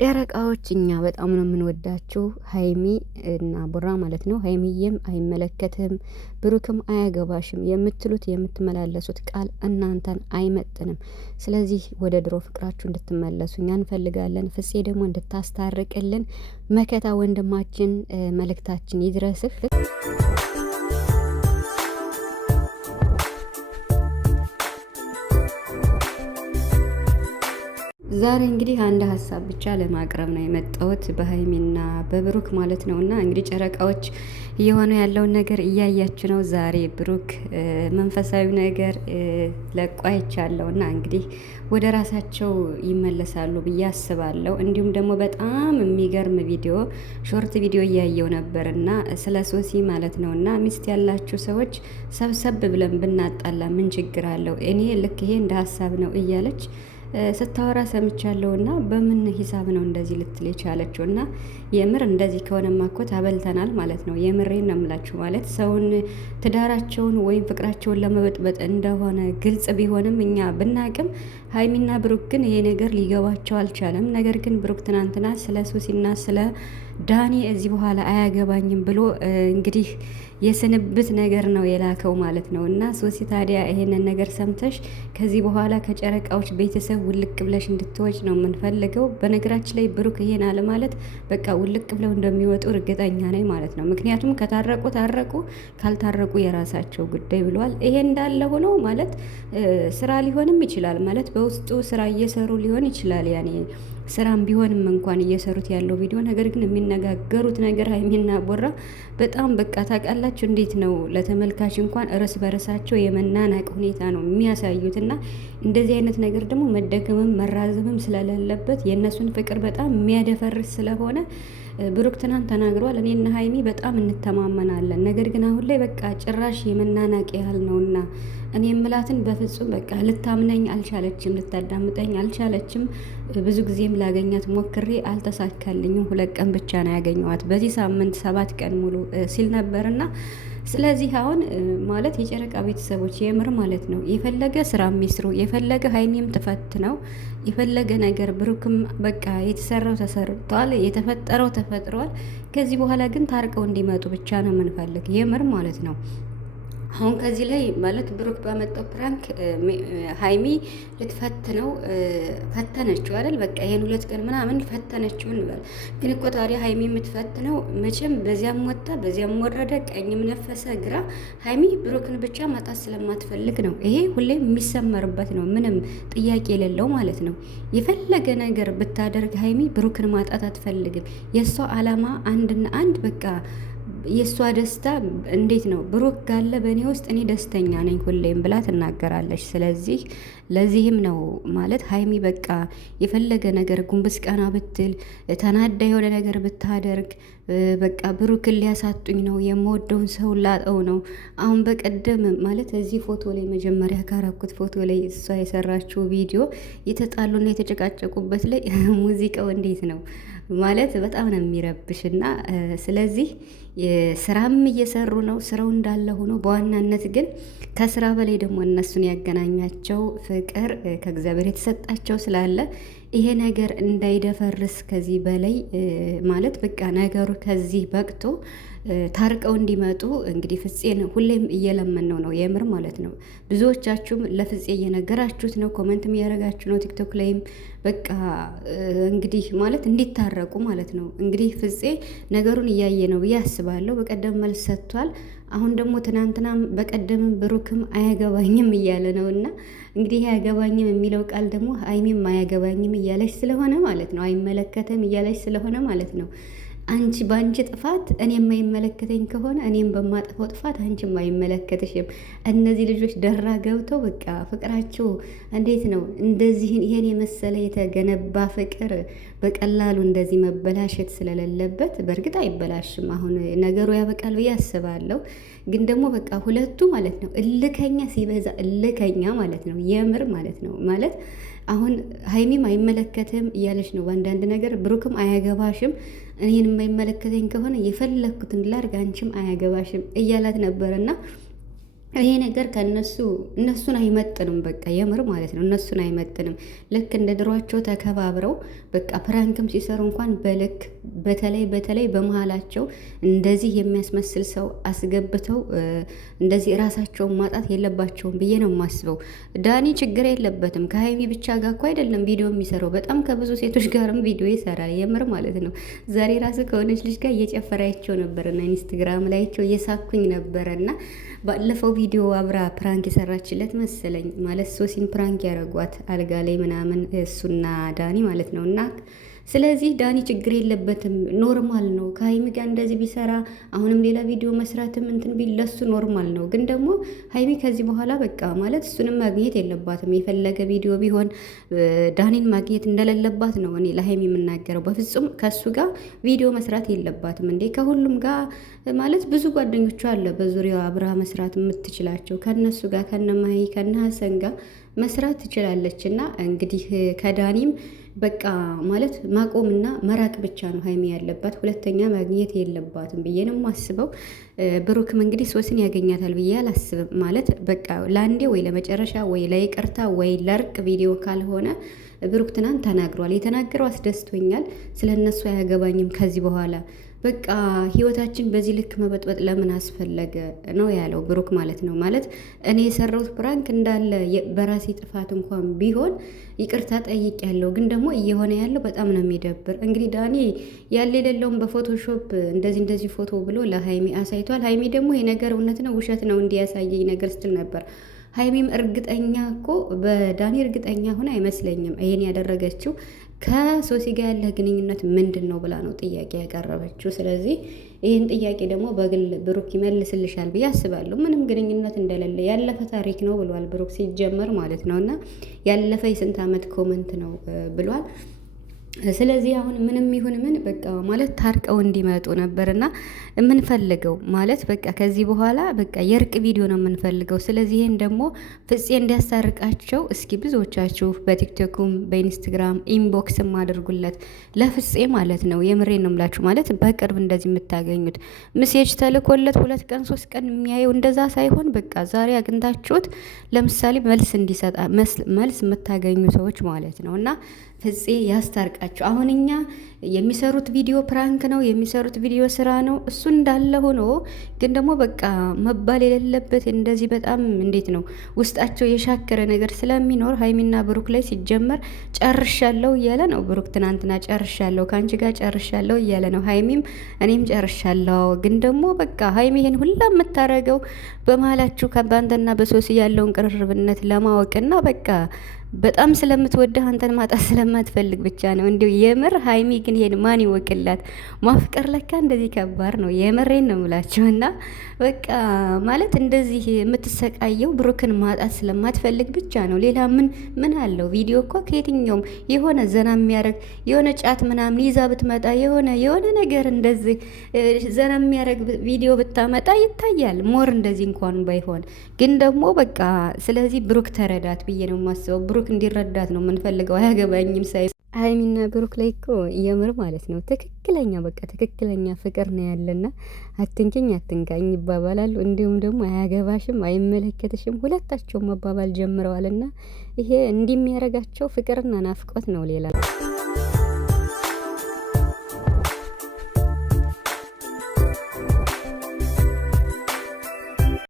ጨረቃዎች እኛ በጣም ነው የምንወዳችሁ ሀይሚ እና ቡራ ማለት ነው። ሀይሚዬም አይመለከትም ብሩክም አያገባሽም የምትሉት የምትመላለሱት ቃል እናንተን አይመጥንም። ስለዚህ ወደ ድሮ ፍቅራችሁ እንድትመለሱ እኛ እንፈልጋለን። ፍፄ ደግሞ እንድታስታርቅልን መከታ ወንድማችን መልእክታችን ይድረስህ። ዛሬ እንግዲህ አንድ ሀሳብ ብቻ ለማቅረብ ነው የመጣሁት በሀይሚና በብሩክ ማለት ነው። እና እንግዲህ ጨረቃዎች እየሆነ ያለውን ነገር እያያችሁ ነው። ዛሬ ብሩክ መንፈሳዊ ነገር ለቆ አይቻለሁ እና እንግዲህ ወደ ራሳቸው ይመለሳሉ ብዬ አስባለሁ። እንዲሁም ደግሞ በጣም የሚገርም ቪዲዮ ሾርት ቪዲዮ እያየው ነበር እና ስለ ሶሲ ማለት ነው። እና ሚስት ያላችሁ ሰዎች ሰብሰብ ብለን ብናጣላ ምን ችግር አለው? እኔ ልክ ይሄ እንደ ሀሳብ ነው እያለች ስታወራ ሰምቻለሁ። እና በምን ሂሳብ ነው እንደዚህ ልትል የቻለችው? እና የምር እንደዚህ ከሆነማ እኮ ታበልተናል ማለት ነው። የምሬን ነው የምላችሁ። ማለት ሰውን ትዳራቸውን ወይም ፍቅራቸውን ለመበጥበጥ እንደሆነ ግልጽ ቢሆንም እኛ ብናቅም ሀይሚና ብሩክ ግን ይሄ ነገር ሊገባቸው አልቻለም። ነገር ግን ብሩክ ትናንትና ስለ ሱሲና ስለ ዳኒ እዚህ በኋላ አያገባኝም ብሎ እንግዲህ የስንብት ነገር ነው የላከው ማለት ነው። እና ሶሲ ታዲያ ይሄንን ነገር ሰምተሽ ከዚህ በኋላ ከጨረቃዎች ቤተሰብ ውልቅ ብለሽ እንድትወጭ ነው የምንፈልገው። በነገራችን ላይ ብሩክ ይሄን አለ ማለት በቃ ውልቅ ብለው እንደሚወጡ እርግጠኛ ነኝ ማለት ነው። ምክንያቱም ከታረቁ ታረቁ፣ ካልታረቁ የራሳቸው ጉዳይ ብለዋል። ይሄ እንዳለ ሆኖ ማለት ስራ ሊሆንም ይችላል ማለት በውስጡ ስራ እየሰሩ ሊሆን ይችላል ያኔ ስራም ቢሆንም እንኳን እየሰሩት ያለው ቪዲዮ ነገር ግን የሚነጋገሩት ነገር ሀይሚና ቦራ በጣም በቃ ታውቃላችሁ እንዴት ነው ለተመልካች እንኳን እርስ በርሳቸው የመናናቅ ሁኔታ ነው የሚያሳዩት። እና እንደዚህ አይነት ነገር ደግሞ መደገምም መራዘምም ስለሌለበት የእነሱን ፍቅር በጣም የሚያደፈርስ ስለሆነ ብሩክ ትናንት ተናግሯል። እኔና ሀይሚ በጣም እንተማመናለን፣ ነገር ግን አሁን ላይ በቃ ጭራሽ የመናናቅ ያህል ነውና እኔ የምላትን በፍጹም በቃ ልታምነኝ አልቻለችም፣ ልታዳምጠኝ አልቻለችም። ብዙ ጊዜም ላገኛት ሞክሬ አልተሳካልኝም። 2 ቀን ብቻ ነው ያገኘዋት በዚህ ሳምንት 7 ቀን ሙሉ ሲል ነበርና ስለዚህ አሁን ማለት የጨረቃ ቤተሰቦች የምር ማለት ነው የፈለገ ስራ የሚስሩ የፈለገ ሀይሚም ትፈትነው የፈለገ ነገር ብሩክም በቃ የተሰራው ተሰርቷል፣ የተፈጠረው ተፈጥሯል። ከዚህ በኋላ ግን ታርቀው እንዲመጡ ብቻ ነው የምንፈልግ የምር ማለት ነው። አሁን ከዚህ ላይ ማለት ብሩክ ባመጣው ፕራንክ ሀይሚ ልትፈትነው ፈተነችው አይደል? በቃ ይሄን 2 ቀን ምናምን ፈተነችው እንበል። ግን እኮ ታዲያ ሀይሚ የምትፈትነው መቼም በዚያም ወጣ በዚያም ወረደ ቀኝም ነፈሰ ግራ ሀይሚ ብሩክን ብቻ ማጣት ስለማትፈልግ ነው። ይሄ ሁሌም የሚሰመርበት ነው፣ ምንም ጥያቄ የሌለው ማለት ነው። የፈለገ ነገር ብታደርግ ሀይሚ ብሩክን ማጣት አትፈልግም። የእሷ አላማ አንድና አንድ በቃ የእሷ ደስታ እንዴት ነው ብሩክ ጋለ በእኔ ውስጥ እኔ ደስተኛ ነኝ ሁሌም ብላ ትናገራለች። ስለዚህ ለዚህም ነው ማለት ሀይሚ በቃ የፈለገ ነገር ጉንብስ ቀና ብትል ተናዳ የሆነ ነገር ብታደርግ በቃ ብሩክን ሊያሳጡኝ ነው፣ የምወደውን ሰው ላጠው ነው። አሁን በቀደም ማለት እዚህ ፎቶ ላይ መጀመሪያ ካረኩት ፎቶ ላይ እሷ የሰራችው ቪዲዮ የተጣሉና የተጨቃጨቁበት ላይ ሙዚቃው እንዴት ነው ማለት በጣም ነው የሚረብሽ። እና ስለዚህ ስራም እየሰሩ ነው፣ ስራው እንዳለ ሆኖ በዋናነት ግን ከስራ በላይ ደግሞ እነሱን ያገናኛቸው ፍቅር ከእግዚአብሔር የተሰጣቸው ስላለ ይሄ ነገር እንዳይደፈርስ ከዚህ በላይ ማለት በቃ ነገሩ ከዚህ በቅቶ ታርቀው እንዲመጡ እንግዲህ ፍፄን ሁሌም እየለመነው ነው የምር ማለት ነው። ብዙዎቻችሁም ለፍፄ እየነገራችሁት ነው፣ ኮመንትም እያደረጋችሁ ነው ቲክቶክ ላይም በቃ እንግዲህ ማለት እንዲታረቁ ማለት ነው። እንግዲህ ፍፄ ነገሩን እያየ ነው ብዬ አስባለሁ። በቀደም መልስ ሰጥቷል። አሁን ደግሞ ትናንትናም በቀደምም ብሩክም አያገባኝም እያለ ነው። እና እንግዲህ አያገባኝም የሚለው ቃል ደግሞ ሀይሚም አያገባኝም እያለች ስለሆነ ማለት ነው፣ አይመለከተም እያለች ስለሆነ ማለት ነው። አንቺ በአንቺ ጥፋት እኔ የማይመለከተኝ ከሆነ እኔም በማጠፋው ጥፋት አንቺም አይመለከትሽም። እነዚህ ልጆች ደራ ገብተው በቃ ፍቅራቸው እንዴት ነው እንደዚህ ይሄን የመሰለ የተገነባ ፍቅር በቀላሉ እንደዚህ መበላሸት ስለሌለበት በእርግጥ አይበላሽም። አሁን ነገሩ ያበቃል ብዬ አስባለሁ። ግን ደግሞ በቃ ሁለቱ ማለት ነው እልከኛ ሲበዛ እልከኛ ማለት ነው የምር ማለት ነው ማለት አሁን ሀይሚም አይመለከትም እያለች ነው በአንዳንድ ነገር፣ ብሩክም አያገባሽም እኔን የማይመለከተኝ ከሆነ የፈለግኩትን ላድርግ አንቺም አያገባሽም እያላት ነበርና ይሄ ነገር እነሱን አይመጥንም። በቃ የምር ማለት ነው እነሱን አይመጥንም። ልክ እንደ ድሯቸው ተከባብረው በቃ ፕራንክም ሲሰሩ እንኳን በልክ በተለይ በመሀላቸው እንደዚህ የሚያስመስል ሰው አስገብተው እንደዚህ ራሳቸውን ማጣት የለባቸውም ብዬ ነው የማስበው። ዳኒ ችግር የለበትም ከሀይሚ ብቻ ጋር እኮ አይደለም ቪዲዮ የሚሰራው፣ በጣም ከብዙ ሴቶች ጋርም ቪዲዮ ይሰራል። የምር ማለት ነው። ዛሬ ራሱ ከሆነች ልጅ ጋር እየጨፈራቸው ነበረና ኢንስትግራም ላይቸው እየሳኩኝ ነበረና ባለፈው ቪዲዮ አብራ ፕራንክ የሰራችለት መሰለኝ ማለት ሶሲን ፕራንክ ያደረጓት አልጋ ላይ ምናምን እሱና ዳኒ ማለት ነው። እና ስለዚህ ዳኒ ችግር የለበትም፣ ኖርማል ነው። ከሀይሚ ጋር እንደዚህ ቢሰራ አሁንም ሌላ ቪዲዮ መስራትም እንትን ቢል ለሱ ኖርማል ነው። ግን ደግሞ ሀይሚ ከዚህ በኋላ በቃ ማለት እሱንም ማግኘት የለባትም። የፈለገ ቪዲዮ ቢሆን ዳኒን ማግኘት እንደሌለባት ነው እኔ ለሀይሚ የምናገረው። በፍጹም ከሱ ጋር ቪዲዮ መስራት የለባትም እንዴ። ከሁሉም ጋር ማለት ብዙ ጓደኞቿ አለ በዙሪያው አብራ መስራት የምትችላቸው ከነሱ ጋር ከነማሂ ከነ ሀሰን ጋር መስራት ትችላለች። እና እንግዲህ ከዳኒም በቃ ማለት ማቆምና መራቅ ብቻ ነው ሀይሚ ያለባት፣ ሁለተኛ ማግኘት የለባትም ብዬ ነው የማስበው። ብሩክም እንግዲህ ሶስን ያገኛታል ብዬ አላስብም። ማለት በቃ ለአንዴ ወይ ለመጨረሻ ወይ ለይቅርታ ወይ ለእርቅ ቪዲዮ ካልሆነ ብሩክ ትናንት ተናግሯል። የተናገረው አስደስቶኛል። ስለ እነሱ አያገባኝም ከዚህ በኋላ በቃ ህይወታችን በዚህ ልክ መበጥበጥ ለምን አስፈለገ ነው ያለው ብሩክ ማለት ነው። ማለት እኔ የሰራሁት ፕራንክ እንዳለ በራሴ ጥፋት እንኳን ቢሆን ይቅርታ ጠይቅ ያለው ግን ደግሞ እየሆነ ያለው በጣም ነው የሚደብር። እንግዲህ ዳኒ ያለ የሌለውን በፎቶሾፕ እንደዚህ ፎቶ ብሎ ለሀይሚ አሳይቷል። ሀይሚ ደግሞ ይሄ ነገር እውነት ነው ውሸት ነው እንዲያሳየኝ ነገር ስትል ነበር። ሀይሚም እርግጠኛ እኮ በዳኒ እርግጠኛ ሆነ አይመስለኝም ይሄን ያደረገችው ከሶሲ ጋር ያለ ግንኙነት ምንድን ነው ብላ ነው ጥያቄ ያቀረበችው። ስለዚህ ይህን ጥያቄ ደግሞ በግል ብሩክ ይመልስልሻል ብዬ አስባለሁ። ምንም ግንኙነት እንደሌለ ያለፈ ታሪክ ነው ብሏል ብሩክ ሲጀመር ማለት ነው። እና ያለፈ የስንት ዓመት ኮመንት ነው ብሏል። ስለዚህ አሁን ምንም ይሁን ምን በቃ ማለት ታርቀው እንዲመጡ ነበርና የምንፈልገው ማለት በቃ ከዚህ በኋላ በቃ የእርቅ ቪዲዮ ነው የምንፈልገው። ስለዚህ ይሄን ደግሞ ፍፄ እንዲያስታርቃቸው እስኪ ብዙዎቻችሁ በቲክቶክም በኢንስታግራም ኢንቦክስም አድርጉለት ለፍፄ ማለት ነው። የምሬን ነው የምላችሁ። ማለት በቅርብ እንደዚህ የምታገኙት ምሴጅ ተልኮለት 2 ቀን 3 ቀን የሚያየው እንደዛ ሳይሆን በቃ ዛሬ አግኝታችሁት ለምሳሌ መልስ እንዲሰጣ መልስ የምታገኙ ሰዎች ማለት ነው እና ፍፄ ያስታርቃቸው። አሁን እኛ የሚሰሩት ቪዲዮ ፕራንክ ነው፣ የሚሰሩት ቪዲዮ ስራ ነው። እሱ እንዳለ ሆኖ ግን ደግሞ በቃ መባል የሌለበት እንደዚህ በጣም እንዴት ነው ውስጣቸው የሻከረ ነገር ስለሚኖር ሀይሚና ብሩክ ላይ ሲጀመር ጨርሻለሁ እያለ ነው ብሩክ። ትናንትና ጨርሻለሁ ከአንቺ ጋር ጨርሻለሁ እያለ ነው። ሀይሚም እኔም ጨርሻለሁ። ግን ደግሞ በቃ ሀይሚ ይሄን ሁላ የምታረገው በመሀላችሁ ከባንተና በሶሲ ያለውን ቅርርብነት ለማወቅና በቃ በጣም ስለምትወደህ አንተን ማጣት ስለማትፈልግ ብቻ ነው። እንዲሁ የምር ሀይሚ ግን ይሄን ማን ይወቅላት? ማፍቀር ለካ እንደዚህ ከባድ ነው። የምሬን ነው የምላችሁ። እና በቃ ማለት እንደዚህ የምትሰቃየው ብሩክን ማጣት ስለማትፈልግ ብቻ ነው። ሌላ ምን አለው? ቪዲዮ እኮ ከየትኛውም የሆነ ዘና የሚያደርግ የሆነ ጫት ምናምን ይዛ ብትመጣ የሆነ ነገር እንደዚህ ዘና የሚያደርግ ቪዲዮ ብታመጣ ይታያል። ሞር እንደዚህ እንኳን ባይሆን ግን ደግሞ በቃ ስለዚህ ብሩክ ተረዳት ብዬ ነው የማስበው። ብሩክ እንዲረዳት ነው የምንፈልገው። አያገባኝም ሳይ ሀይሚና ብሩክ ላይ እኮ የምር ማለት ነው ትክክለኛ በቃ ትክክለኛ ፍቅር ነው ያለና አትንኪኝ አትንካኝ ይባባላሉ። እንዲሁም ደግሞ አያገባሽም አይመለከትሽም ሁለታቸውም መባባል ጀምረዋልና ይሄ እንዲህ የሚያደርጋቸው ፍቅርና ናፍቆት ነው ሌላ